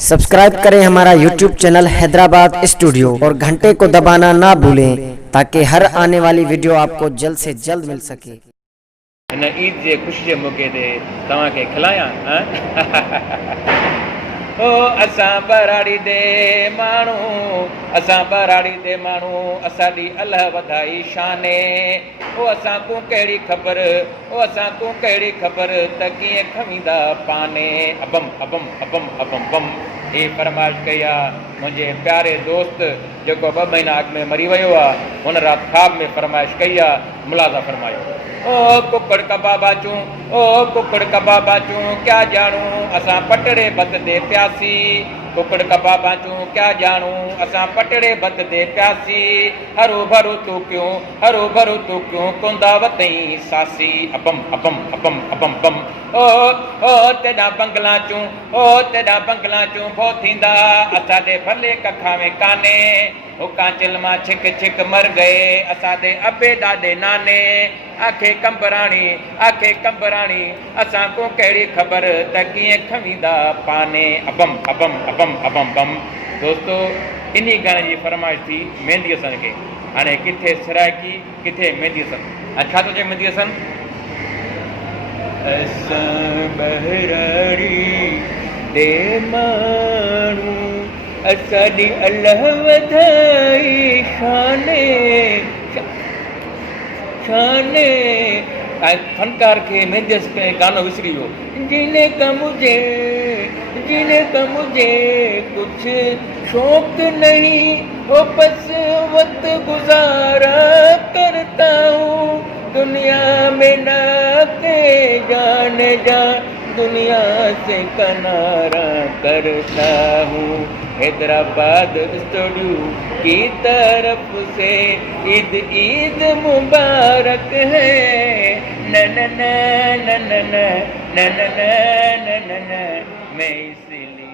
सब्सक्राइब करें हमारा YouTube channel Hyderabad स्टूडियो और घंटे को दबाना ना भूलें ताकि हर आने वाली वीडियो आपको जल्द से जल्द मिल सके। इन ईद जे ख़ुशी जे मौके ते तव्हांखे खिलायां ओ असां बराड़ी दे माण्हू असां बराड़ी दे माण्हू असांजी अल्लाह वधाई शाने ओ असां तूं कहिड़ी ख़बर ओ असां तूं कहिड़ी ख़बर त कीअं खमींदा पाने अबम अबम अबम अबम बम ही फरमाइश कई आहे मुंहिंजे प्यारे दोस्त जेको 2 महीना अॻु में मरी वियो आहे हुन राति ख़्वाब में फरमाइश कई आहे मुलाज़ा फरमायो ओ कुकड़ कबाबा चूं ओ कुकड़ कबाबा चूं क्या जानू असां पटड़े बत दे प्यासी कुकड़ कबाबा चूं क्या जानू असां पटड़े बत दे प्यासी हरो भरो तू क्यों कुंदा वतई सासी अबम अबम अबम अबम बम ओ तेॾा बंगला चूं भो थींदा असांजे भले कखा में काने हुका चिलमा छिक छिक मर गए असांजे अबे ॾाॾे नाने आखे कंबराणी असां को कहिड़ी ख़बर त कीअं खमींदा पाने अबम अबम अबम अबम बम। दोस्तो इन्ही गाने जी फरमाइश थी मेहंदी हसन खे। हाणे किथे सराइकी किथे मेहंदी हसन। छा थो चए मेहंदी हसन? असां बहराड़ी दे माण्हू असांजी अल्लाह वधाई शाने शाने फनकार खे मेहंदी गानो विसरी वियो। जीने का मुझे कुछ शौक नहीं वो बस वक्त गुजारा करता हूँ दुनिया में ना के जाने जा दुनिया से किनारा करता हूँ हैदराबाद स्टूडियो की तरफ से ईद मुबारक है न न न न न न न न न न मैं इसलिए